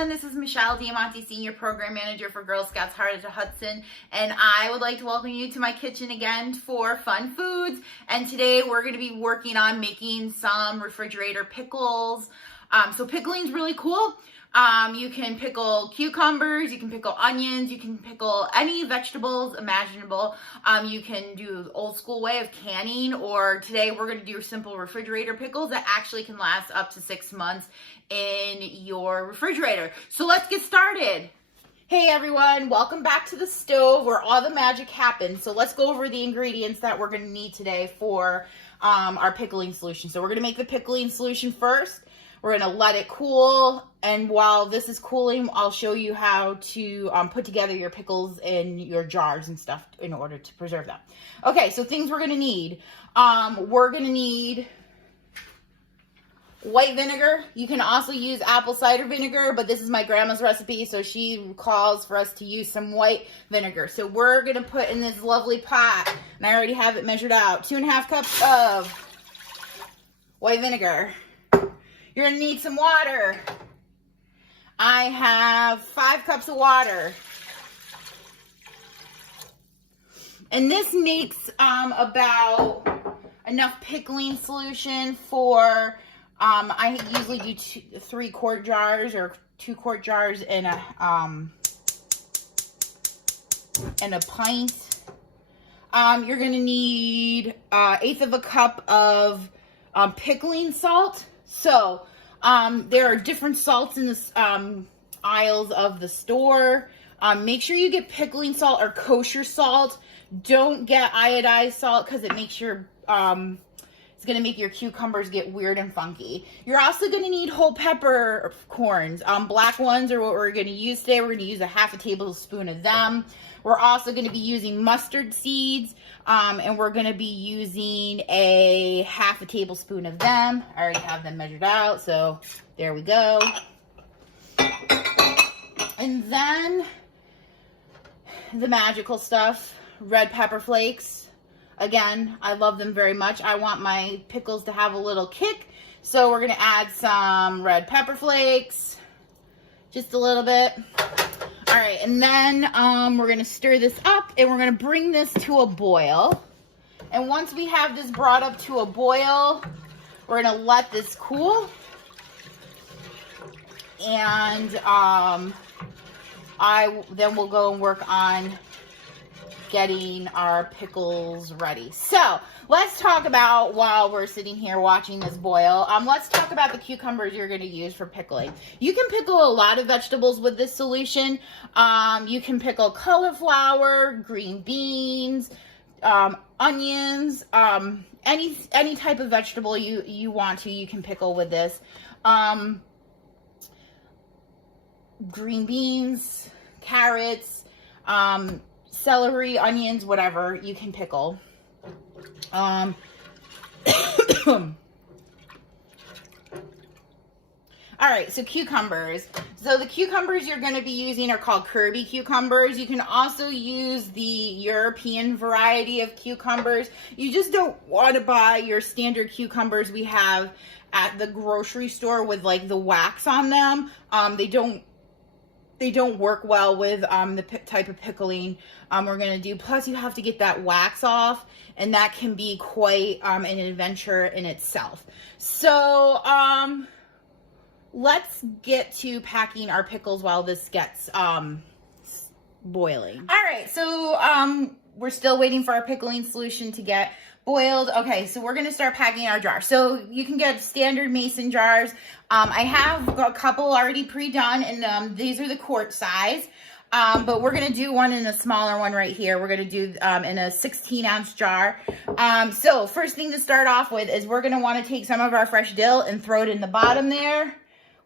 everyone, this is Michelle Diamante, Senior Program Manager for Girl Scouts Heart of Hudson, and I would like to welcome you to my kitchen again for fun foods. And today we're going to be working on making some refrigerator pickles. So pickling is really cool. You can pickle cucumbers, you can pickle onions, you can pickle any vegetables imaginable. You can do the old school way of canning, or today we're going to do simple refrigerator pickles that actually can last up to 6 months in your refrigerator. So let's get started. Hey everyone, welcome back to the stove where all the magic happens. So let's go over the ingredients that we're going to need today for our pickling solution. So we're going to make the pickling solution first. We're going to let it cool, and while this is cooling, I'll show you how to put together your pickles in your jars and stuff in order to preserve them. Okay, so things we're going to need. We're going to need white vinegar. You can also use apple cider vinegar, but this is my grandma's recipe, so she calls for us to use some white vinegar. So we're going to put in this lovely pot, and I already have it measured out, 2.5 cups of white vinegar. You're going to need some water. I have 5 cups of water. And this makes about enough pickling solution for, I usually do 3-quart jars or 2-quart jars in a pint. You're going to need 1/8 of a cup of pickling salt. So, there are different salts in the aisles of the store. Make sure you get pickling salt or kosher salt. Don't get iodized salt because it makes your, it's going to make your cucumbers get weird and funky. You're also going to need whole pepper corns. Black ones are what we're going to use today. We're going to use 1/2 tablespoon of them. We're also going to be using mustard seeds, and we're going to be using 1/2 tablespoon of them. I already have them measured out, so there we go. And then the magical stuff, red pepper flakes. Again, I love them very much. I want my pickles to have a little kick, so we're going to add some red pepper flakes, just a little bit. All right, and then we're going to stir this up, and we're going to bring this to a boil. And once we have this brought up to a boil, we're going to let this cool. And then we'll go and work on getting our pickles ready. So let's talk about, while we're sitting here watching this boil, let's talk about the cucumbers you're going to use for pickling. You can pickle a lot of vegetables with this solution. You can pickle cauliflower, green beans, onions, any type of vegetable you want to, you can pickle with this. Green beans, carrots, celery, onions, whatever, you can pickle. All right, so cucumbers. So the cucumbers you're going to be using are called Kirby cucumbers. You can also use the European variety of cucumbers. You just don't want to buy your standard cucumbers we have at the grocery store with like the wax on them. They don't work well with the type of pickling we're going to do. Plus, you have to get that wax off, and that can be quite an adventure in itself. So, let's get to packing our pickles while this gets boiling. All right, so we're still waiting for our pickling solution to get boiled. Okay, so we're going to start packing our jar. So you can get standard mason jars. I have a couple already pre-done, and these are the quart size. But we're going to do one in a smaller one right here. We're going to do in a 16-ounce jar. So first thing to start off with is we're going to want to take some of our fresh dill and throw it in the bottom there,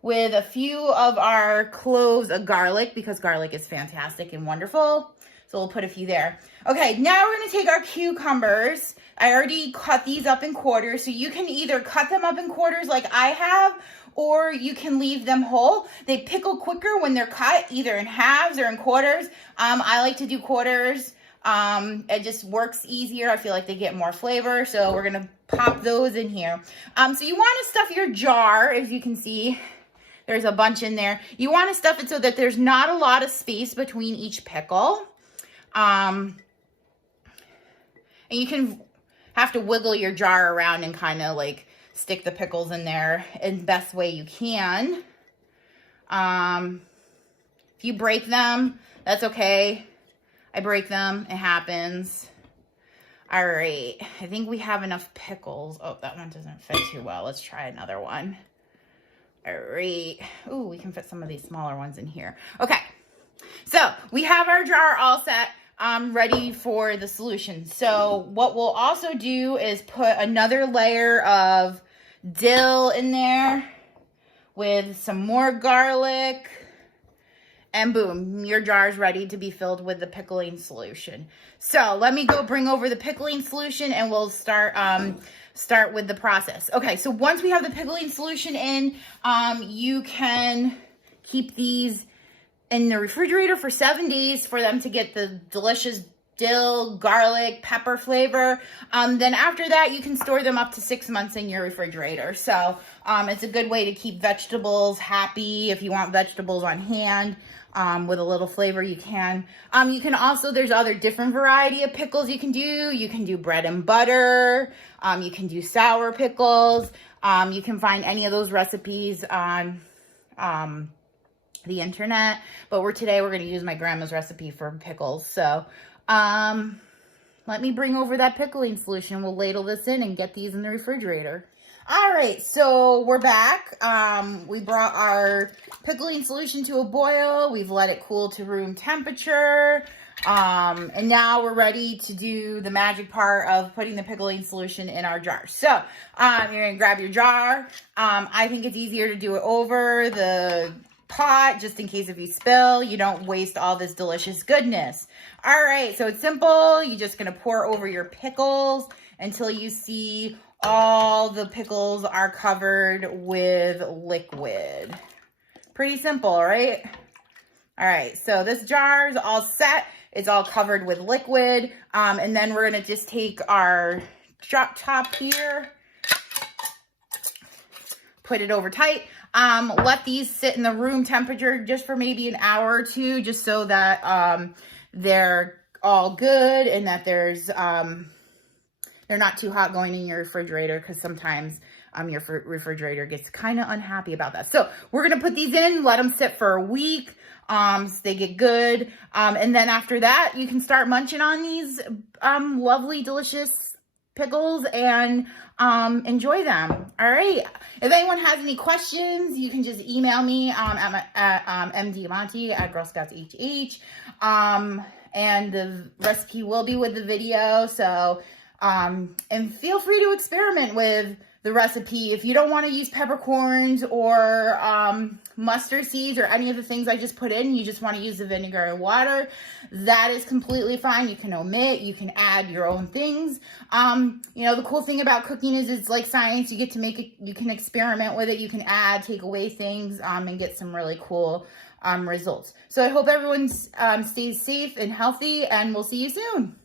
with a few of our cloves of garlic, because garlic is fantastic and wonderful. So we'll put a few there. Okay, now we're going to take our cucumbers. I already cut these up in quarters, so you can either cut them up in quarters like I have, or you can leave them whole. They pickle quicker when they're cut, either in halves or in quarters. I like to do quarters. It just works easier. I feel like they get more flavor, so we're going to pop those in here. So you want to stuff your jar, as you can see. There's a bunch in there. You want to stuff it so that there's not a lot of space between each pickle. And you can have to wiggle your jar around and kind of like stick the pickles in there in the best way you can. If you break them, that's okay. I break them, it happens. All right, I think we have enough pickles. Oh, that one doesn't fit too well. Let's try another one. All right. Ooh, we can fit some of these smaller ones in here. Okay, so we have our jar all set, ready for the solution. So what we'll also do is put another layer of dill in there with some more garlic. And boom, your jar is ready to be filled with the pickling solution. So let me go bring over the pickling solution and we'll start with the process. Okay, so once we have the pickling solution in, you can keep these in the refrigerator for 7 days for them to get the delicious dill, garlic, pepper flavor. Then after that, you can store them up to 6 months in your refrigerator. So it's a good way to keep vegetables happy. If you want vegetables on hand with a little flavor, you can. You can also, there's other different variety of pickles you can do. You can do bread and butter. You can do sour pickles. You can find any of those recipes on the internet. But today we're going to use my grandma's recipe for pickles. So let me bring over that pickling solution. We'll ladle this in and get these in the refrigerator. All right, so we're back. We brought our pickling solution to a boil. We've let it cool to room temperature. And now we're ready to do the magic part of putting the pickling solution in our jar. So you're gonna grab your jar. I think it's easier to do it over the pot, just in case if you spill, you don't waste all this delicious goodness. All right, so it's simple. You're just gonna pour over your pickles until you see all the pickles are covered with liquid. Pretty simple, right? All right, so this jar is all set. It's all covered with liquid. And then we're gonna just take our drop top here, put it over tight. Let these sit in the room temperature just for maybe an hour or two, just so that they're all good and that they're not too hot going in your refrigerator, because sometimes your refrigerator gets kind of unhappy about that. So we're going to put these in, let them sit for a week so they get good. And then after that, you can start munching on these lovely, delicious pickles and enjoy them. All right. If anyone has any questions, you can just email me at mdiamonte@girlscoutshh. And the recipe will be with the video. So and feel free to experiment with the recipe. If you don't want to use peppercorns or mustard seeds or any of the things I just put in, you just want to use the vinegar and water, that is completely fine. You can omit, you can add your own things. You know, the cool thing about cooking is it's like science. You get to make it, you can experiment with it, you can add, take away things, and get some really cool results. So I hope everyone stays safe and healthy, and we'll see you soon.